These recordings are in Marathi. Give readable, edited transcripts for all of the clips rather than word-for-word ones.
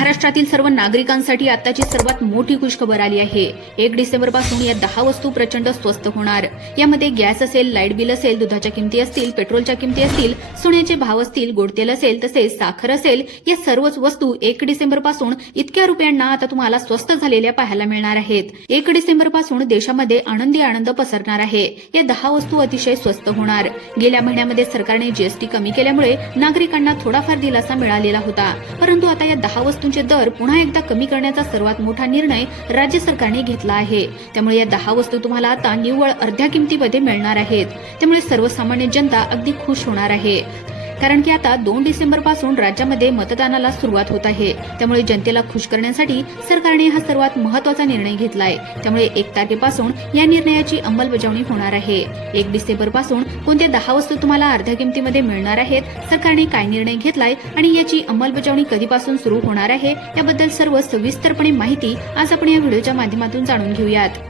महाराष्ट्रातील सर्व नागरिकांसाठी आताची सर्वात मोठी खुशखबर आली आहे। 1 डिसेंबर पासून या 10 वस्तू प्रचंड स्वस्त होणार। यामध्ये गॅस असेल, लाईट बिल असेल, दुधाच्या किमती असतील, पेट्रोलच्या किमती असतील, सोन्याचे भाव असतील, गोड तेल असेल, तसेच साखर असेल, या सर्वच वस्तू 1 डिसेंबर पासून इतक्या रुपयांना आता तुम्हाला स्वस्त झालेल्या पाहायला मिळणार आहेत। 1 डिसेंबर पासून देशामध्ये आनंदी आनंद पसरणार आहे। या 10 वस्तू अतिशय स्वस्त होणार। गेल्या महिन्यामध्ये सरकारने जीएसटी कमी केल्यामुळे नागरिकांना थोडाफार दिलासा मिळालेला होता, परंतु आता या 10 वस्तूंचे दर पुन्हा एकदा कमी करण्याचा सर्वात मोठा निर्णय राज्य सरकारने घेतला आहे। त्यामुळे या 10 वस्तू तुम्हाला आता निव्वळ अर्ध्या किमतीमध्ये मिळणार आहेत। त्यामुळे सर्वसामान्य जनता अगदी खुश होणार आहे, कारण की आता 2 डिसेंबर पासून राज्यामध्ये मतदानाला सुरुवात होत आहे। त्यामुळे जनतेला खुश करण्यासाठी सरकारने हा सर्वात महत्त्वाचा निर्णय घेतलाय। त्यामुळे 1 तारखेपासून या निर्णयाची अंमलबजावणी होणार आहे। 1 डिसेंबर पासून कोणत्या 10 वस्तू तुम्हाला अर्ध्या किमतीमध्ये मिळणार आहेत, सरकारने काय निर्णय घेतलाय आणि याची अंमलबजावणी कधीपासून सुरू होणार आहे, याबद्दल सर्व सविस्तरपणे माहिती आज आपण या व्हिडिओच्या माध्यमातून जाणून घेऊयात।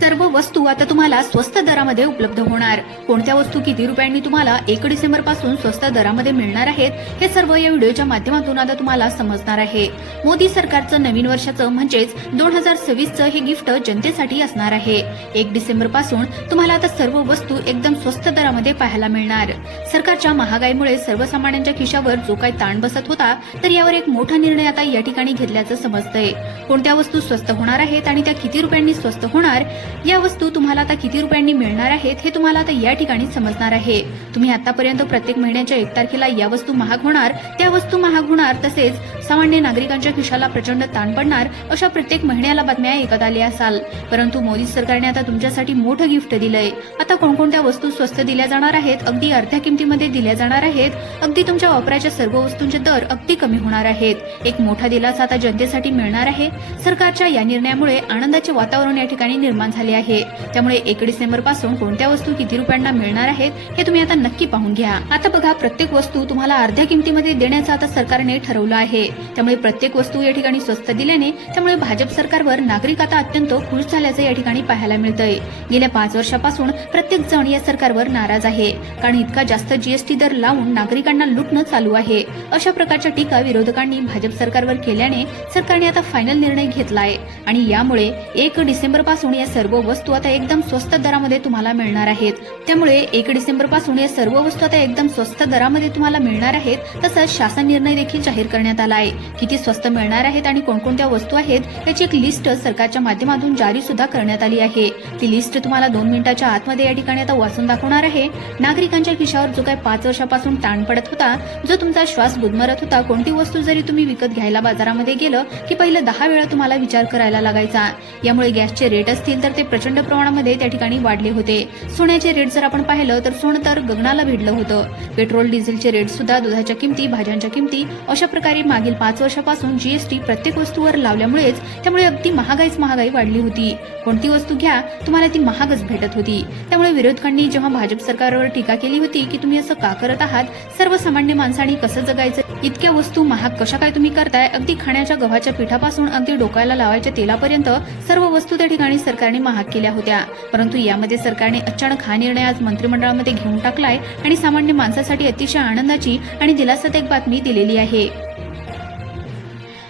सर्व वस्तू आता तुम्हाला स्वस्त दरामध्ये उपलब्ध होणार। कोणत्या वस्तू किती रुपयांनी तुम्हाला 1 डिसेंबर पासून स्वस्त दरामध्ये मिळणार आहेत, हे सर्व या व्हिडिओच्या माध्यमातून आता तुम्हाला समजणार आहे। मोदी सरकारचं नवीन वर्षाचं म्हणजेच 2026चं हे गिफ्ट जनतेसाठी असणार आहे। 1 डिसेंबर पासून तुम्हाला आता सर्व वस्तू एकदम स्वस्त दरामध्ये पाहायला मिळणार। सरकारच्या महागाईमुळे सर्वसामान्यांच्या खिशावर जो काही ताण बसत होता, तर यावर एक मोठा निर्णय आता या ठिकाणी घेतल्याचं समजतंय। कोणत्या वस्तू स्वस्त होणार आहेत आणि त्या किती रुपयांनी स्वस्त होणार, या वस्तू तुम्हाला आता किती रुपयांनी मिळणार आहेत, हे तुम्हाला आता या ठिकाणी समजणार आहे। तुम्ही आतापर्यंत प्रत्येक महिन्याच्या 1 तारखेला या वस्तू महाग होणार, त्या वस्तू महाग होणार, तसेच सामान्य नागरिकांच्या खिशाला प्रचंड ताण पडणार, अशा प्रत्येक महिन्याला बातम्या ऐकत आल्या असाल। परंतु मोदी सरकारने आता तुमच्यासाठी मोठं गिफ्ट दिलंय। आता कोणकोणत्या वस्तू स्वस्त दिल्या जाणार आहेत, अगदी अर्ध्या किमतीमध्ये दिल्या जाणार आहेत, अगदी तुमच्या वापराच्या सर्व वस्तूंचे दर अगदी कमी होणार आहेत। एक मोठा दिलासा आता जनतेसाठी मिळणार आहे। सरकारच्या या निर्णयामुळे आनंदाचे वातावरण या ठिकाणी निर्माण झाले आहे। त्यामुळे 1 डिसेंबर पासून कोणत्या वस्तू किती रुपयांना मिळणार आहेत, हे तुम्ही आता नक्की पाहून घ्या। आता बघा, प्रत्येक वस्तू तुम्हाला अर्ध्या किमतीमध्ये देण्याचं आता सरकारने ठरवलं आहे। त्यामुळे प्रत्येक वस्तू या ठिकाणी स्वस्त दिल्याने त्यामुळे भाजप सरकारवर नागरिक आता अत्यंत खुश झाल्याचं या ठिकाणी पाहायला मिळतंय। गेल्या 5 वर्षापासून प्रत्येक जण या सरकारवर नाराज आहे, कारण इतका जास्त जीएसटी दर लावून नागरिकांना लुटणं चालू आहे। अशा प्रकारच्या टीका विरोधकांनी भाजप सरकारवर केल्याने सरकारने आता फायनल निर्णय घेतलाय आणि यामुळे 1 डिसेंबर पासून या सर्व वस्तू आता एकदम स्वस्त दरामध्ये तुम्हाला मिळणार आहेत। त्यामुळे 1 डिसेंबर पासून या सर्व वस्तू आता एकदम स्वस्त दरामध्ये तुम्हाला मिळणार आहेत। तसंच शासन निर्णय देखील जाहीर करण्यात आला आहे। किती स्वस्त मिळणार आहेत आणि कोणकोणत्या वस्तू आहेत याची एक लिस्ट सरकारच्या माध्यमातून जारी सुद्धा करण्यात आली आहे। ती लिस्ट तुम्हाला 2 मिनिटाच्या आतमध्ये या ठिकाणी आता वाचून दाखवणार आहे। नागरिकांच्या खिशावर जो काही 5 वर्षापासून ताण पडत होता, जो तुमचा श्वास गुदमरत होता, कोणती वस्तू जरी तुम्ही विकत घ्यायला बाजारामध्ये गेलं की पहिले 10 वेळा तुम्हाला विचार करायला लागायचा। यामुळे गॅसचे रेट असतील तर ते प्रचंड प्रमाणामध्ये त्या ठिकाणी वाढले होते। सोन्याचे रेट जर आपण पाहिलं तर सोनं तर गगनाला भिडलं होतं। पेट्रोल डिझेलचे रेट सुद्धा, दुधाच्या किमती, भाज्यांच्या किमती, अशा प्रकारे मागील 5 वर्षापासून जीएसटी प्रत्येक वस्तूवर लावल्यामुळेच त्यामुळे अगदी महागाई वाढली होती। कोणती वस्तू घ्या तुम्हाला ती महागच भेटत होती। त्यामुळे विरोधकांनी जेव्हा भाजप सरकारवर टीका केली होती की तुम्ही असं का करत आहात, सर्वसामान्य माणसांनी कसं जगायचं, इतक्या वस्तू महाग कशा काय तुम्ही करताय, अगदी खाण्याच्या गव्हाच्या पिठापासून अगदी डोक्याला लावायच्या तेलापर्यंत सर्व वस्तू त्या ठिकाणी सरकारने महाग केल्या होत्या। परंतु यामध्ये सरकारने अचानक हा निर्णय आज मंत्रिमंडळामध्ये घेऊन टाकलाय आणि सामान्य माणसासाठी अतिशय आनंदाची आणि दिलासादायक बातमी दिलेली आहे।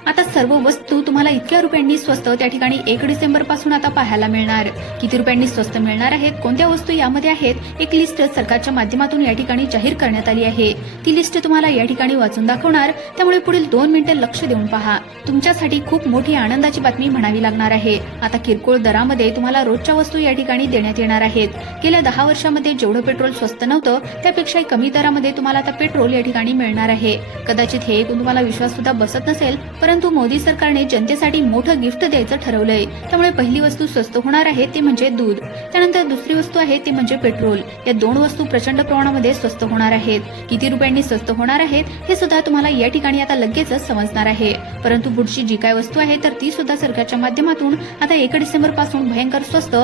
आता सर्व वस्तू तुम्हाला इतक्या रुपयांनी स्वस्त त्या ठिकाणी 1 डिसेंबर पासून आता पाहायला मिळणार। किती रुपयांनी स्वस्त मिळणार आहेत, कोणत्या वस्तू यामध्ये आहेत, एक लिस्ट सरकारच्या माध्यमातून या ठिकाणी जाहीर करण्यात आली आहे। ती लिस्ट तुम्हाला या ठिकाणी वाचून दाखवणार। त्यामुळे पुढील 2 मिनिटे लक्ष देऊन पहा। तुमच्यासाठी खूप मोठी आनंदाची बातमी म्हणावी लागणार आहे। आता किरकोळ दरामध्ये तुम्हाला रोजच्या वस्तू या ठिकाणी देण्यात येणार आहेत। गेल्या 10 वर्षामध्ये जेवढं पेट्रोल स्वस्त नव्हतं, त्यापेक्षा कमी दरामध्ये तुम्हाला आता पेट्रोल या ठिकाणी मिळणार आहे। कदाचित हे ऐकून तुम्हाला विश्वास सुद्धा बसत नसेल, परंतु मोदी सरकारने जनतेसाठी मोठं गिफ्ट द्यायचं ठरवलंय। त्यामुळे पहिली वस्तू स्वस्त होणार आहे ते म्हणजे दूध, त्यानंतर दुसरी वस्तू आहे ते म्हणजे पेट्रोल। या 2 वस्तू प्रचंड प्रमाणामध्ये स्वस्त होणार आहेत। किती रुपयांनी स्वस्त होणार आहेत हे सुद्धा तुम्हाला या ठिकाणी आता लगेचच समजणार आहे। परंतु पुढची जी काय वस्तू आहे तर ती सुद्धा सरकारच्या माध्यमातून आता 1 डिसेंबर पासून भयंकर स्वस्त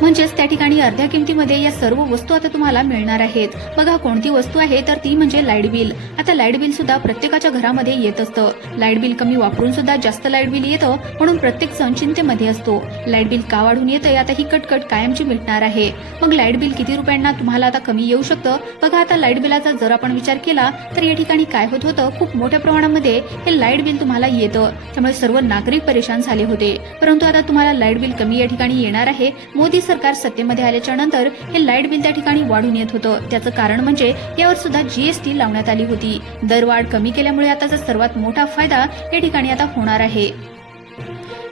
म्हणजेच त्या ठिकाणी अर्ध्या किमतीमध्ये या सर्व वस्तू आता तुम्हाला मिळणार आहेत. बघा कोणती वस्तू आहे तर ती म्हणजे लाईट बिल. आता लाईट बिल सुद्धा प्रत्येकाच्या घरामध्ये येत असतं. लाईट बिल कमी वापरून सुद्धा जास्त लाईट बिल येतं, म्हणून प्रत्येक जण चिंतेमध्ये असतो. लाईट बिल का वाढून येतंय, आता ही कटकट कायमची मिटणार आहे. मग लाईट बिल किती रुपयांना तुम्हाला आता कमी येऊ शकतं? बघा आता लाईट बिलाचा जर आपण विचार केला तर या ठिकाणी काय होत होतं, खूप मोठ्या प्रमाणामध्ये हे लाईट बिल तुम्हाला येतं. त्यामुळे सर्व नागरिक परेशान झाले होते. परंतु आता तुम्हाला लाईट बिल कमी या ठिकाणी येणार आहे. मोदी सरकार सत्तेमध्ये आल्याच्या नंतर हे लाईट बिल त्या ठिकाणी वाढून येत होतं. त्याचं कारण म्हणजे यावर सुद्धा जीएसटी लावण्यात आली होती. दरवाढ कमी केल्यामुळे आताचा सर्वात मोठा फायदा या ठिकाणी आता होणार आहे.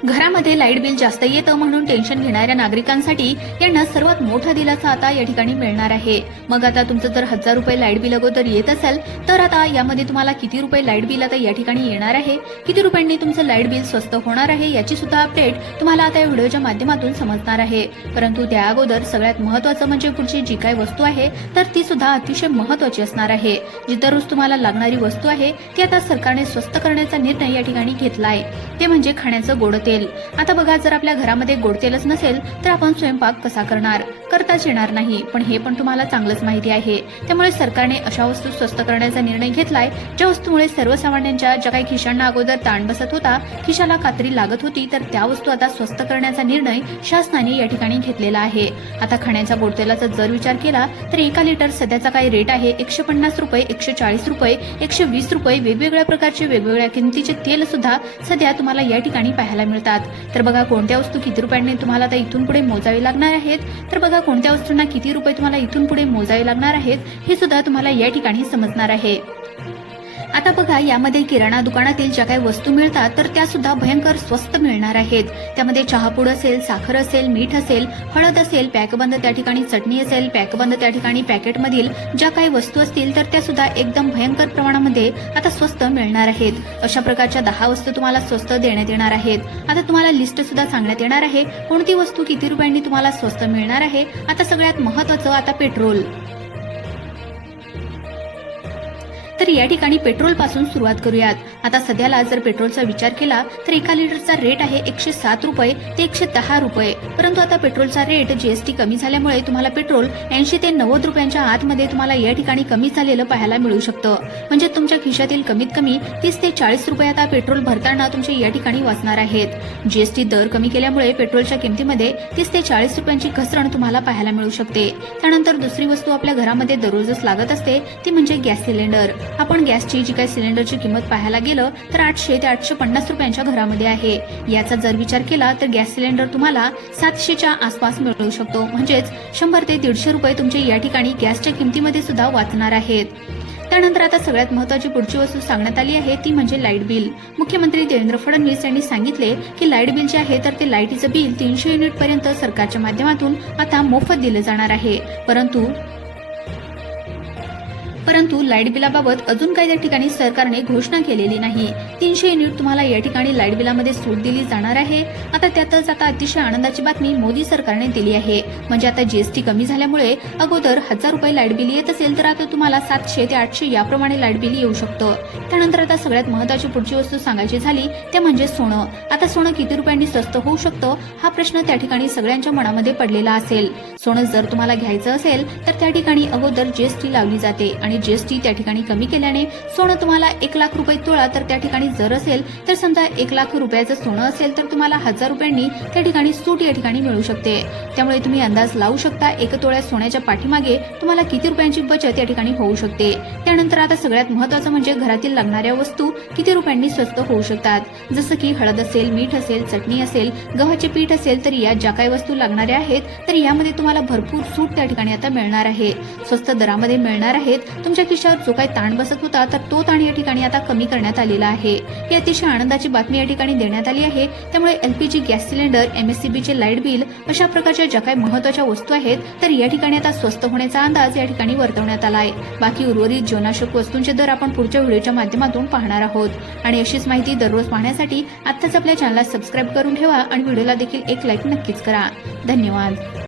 घरामध्ये लाईट बिल जास्त येतं म्हणून टेन्शन घेणाऱ्या नागरिकांसाठी यांना सर्वात मोठा दिलासा आता या ठिकाणी मिळणार आहे. मग आता तुमचं जर 1000 रुपये लाईट बिल अगोदर येत असेल तर आता यामध्ये तुम्हाला किती रुपये लाईट बिल आता या ठिकाणी येणार आहे, किती रुपयांनी तुमचं लाईट बिल स्वस्त होणार आहे याची सुद्धा अपडेट तुम्हाला आता या व्हिडिओच्या माध्यमातून समजणार आहे. परंतु त्या अगोदर सगळ्यात महत्त्वाचं म्हणजे पुढची जी काही वस्तू आहे तर ती सुद्धा अतिशय महत्त्वाची असणार आहे. जी दररोज तुम्हाला लागणारी वस्तू आहे ती आता सरकारने स्वस्त करण्याचा निर्णय या ठिकाणी घेतला आहे. ते म्हणजे खाण्याचं गोड तेल. आता बघा जर आपल्या घरामध्ये गोड तेलच नसेल तर आपण स्वयंपाक कसा करणार, करताच येणार नाही. पण हे पण तुम्हाला चांगलंच माहिती आहे. त्यामुळे सरकारने अशा वस्तू स्वस्त करण्याचा निर्णय घेतलाय ज्या वस्तूमुळे सर्वसामान्यांच्या ज्या काही खिशांना अगोदर ताण बसत होता, खिशाला कात्री लागत होती, तर त्या वस्तू आता स्वस्त करण्याचा निर्णय शासनाने या ठिकाणी घेतलेला आहे. आता खाण्याच्या गोड तेलाचा जर विचार केला तर 1 लिटर सध्याचा काय रेट आहे 150 रुपये, 140 रुपये, 120 रुपये. वेगवेगळ्या प्रकारचे वेगवेगळ्या किमतीचे तेल सुद्धा सध्या तुम्हाला या ठिकाणी पाहायला मिळतात. तर बघा कोणत्या वस्तू किती रुपयांनी तुम्हाला आता इथून पुढे मोजावी लागणार आहेत, तर बघा कोणत्या वस्तूंना किती रुपये तुम्हाला इथून पुढे मोजावे लागणार आहेत हे सुद्धा तुम्हाला या ठिकाणी समजणार आहे. आता बघा यामध्ये किराणा दुकानातील ज्या काही वस्तू मिळतात तर त्या सुद्धा भयंकर स्वस्त मिळणार आहेत. त्यामध्ये चहापूड असेल, साखर असेल, मीठ असेल, हळद असेल, पॅकबंद त्या ठिकाणी चटणी असेल, पॅकबंद त्या ठिकाणी पॅकेटमधील ज्या काही वस्तू असतील तर त्या सुद्धा एकदम भयंकर प्रमाणामध्ये आता स्वस्त मिळणार आहेत. अशा प्रकारच्या 10 वस्तू तुम्हाला स्वस्त देण्यात येणार आहेत. आता तुम्हाला लिस्ट सुद्धा सांगण्यात येणार आहे कोणती वस्तू किती रुपयांनी तुम्हाला स्वस्त मिळणार आहे. आता सगळ्यात महत्त्वाचं आता पेट्रोल. तर या ठिकाणी पेट्रोल पासून सुरुवात करूयात. आता सध्याला जर पेट्रोलचा विचार केला तर 1 लिटरचा रेट आहे 107 रुपये ते 110 रुपये. परंतु आता पेट्रोलचा रेट जीएसटी कमी झाल्यामुळे तुम्हाला पेट्रोल 80 ते 90 रुपयांच्या आतमध्ये तुम्हाला या ठिकाणी कमी झालेलं पाहायला मिळू शकतं. म्हणजे तुमच्या खिशातील कमीत कमी 30 ते 40 रुपये आता पेट्रोल भरताना तुमचे या ठिकाणी वाचणार आहेत. जीएसटी दर कमी केल्यामुळे पेट्रोलच्या किमतीमध्ये 30 ते 40 रुपयांची घसरण तुम्हाला पाहायला मिळू शकते. त्यानंतर दुसरी वस्तू आपल्या घरामध्ये दररोजच लागत असते ती म्हणजे गॅस सिलेंडर. आपण गॅसची जी काही सिलेंडरची किंमत पाहायला गेलं तर 800 ते 850 रुपयांच्या घरामध्ये आहे. याचा जर विचार केला तर गॅस सिलेंडर तुम्हाला 700च्या आसपास मिळू शकतो. म्हणजेच 100 ते 150 रुपये तुमचे या ठिकाणी गॅसच्या किमतीमध्ये सुद्धा वाचणार आहेत. त्यानंतर आता सगळ्यात महत्त्वाची पुढची वस्तू सांगण्यात आली आहे ती म्हणजे लाईट बिल. मुख्यमंत्री देवेंद्र फडणवीस यांनी सांगितले की लाईट बिल जे आहे तर ते लाईटीचं बिल 300 युनिट पर्यंत सरकारच्या माध्यमातून आता मोफत दिले जाणार आहे. परंतु लाईट बिलाबाबत अजून काही त्या ठिकाणी सरकारने घोषणा केलेली नाही. 300 युनिट तुम्हाला या ठिकाणी लाईट बिलामध्ये सूट दिली जाणार आहे. आता त्यातच आता अतिशय आनंदाची बातमी मोदी सरकारने दिली आहे. म्हणजे आता जीएसटी कमी झाल्यामुळे अगोदर 1000 रुपये लाईट बिल येत असेल तर आता तुम्हाला 700 ते 800 याप्रमाणे लाईट बिल येऊ शकतं. त्यानंतर आता सगळ्यात महत्त्वाची पुढची वस्तू सांगायची झाली ते म्हणजे सोनं. आता सोनं किती रुपयांनी स्वस्त होऊ शकतं हा प्रश्न त्या ठिकाणी सगळ्यांच्या मनामध्ये पडलेला असेल. सोनं जर तुम्हाला घ्यायचं असेल तर त्या ठिकाणी अगोदर जीएसटी लावली जाते आणि जीएसटी त्या ठिकाणी कमी केल्याने सोनं तुम्हाला 1 लाख रुपये तोळा, तर त्या ठिकाणी जर असेल तर समजा 1 लाख रुपयाचं सोनं असेल तर तुम्हाला 1000 रुपयांनी त्या ठिकाणी सूट या ठिकाणी मिळू शकते. त्यामुळे तुम्ही अंदाज लावू शकता 1 तोळ्या सोन्याच्या पाठीमागे तुम्हाला किती रुपयांची बचत या ठिकाणी होऊ शकते. त्यानंतर आता सगळ्यात महत्त्वाचं म्हणजे घरातील लागणाऱ्या वस्तू किती रुपयांनी स्वस्त होऊ शकतात. जसं की हळद असेल, मीठ असेल, चटणी असेल, गव्हाचे पीठ असेल, तर या ज्या काही वस्तू लागणाऱ्या आहेत तर यामध्ये तुम्हाला भरपूर सूट त्या ठिकाणी आता मिळणार आहे. स्वस्त दरामध्ये मिळणार आहेत. तुमच्या खिशावर जो काही ताण बसत होता तर तो ताण या ठिकाणी आता कमी करण्यात आलेला आहे. ही अतिशय आनंदाची बातमी या ठिकाणी देण्यात आली आहे. त्यामुळे एलपीजी गॅस सिलेंडर, एमएससीबीचे लाईट बिल अशा प्रकारच्या ज्या काही महत्त्वाच्या वस्तू आहेत तर या ठिकाणी आता स्वस्त होण्याचा अंदाज या ठिकाणी वर्तवण्यात आला आहे. बाकी उर्वरित जीवनावश्यक वस्तूंचे दर आपण पुढच्या व्हिडिओच्या माध्यमातून पाहणार आहोत. आणि अशीच माहिती दररोज पाहण्यासाठी आत्ताच आपल्या चॅनलला सबस्क्राईब करून ठेवा आणि व्हिडिओला देखील एक लाईक नक्कीच करा. धन्यवाद.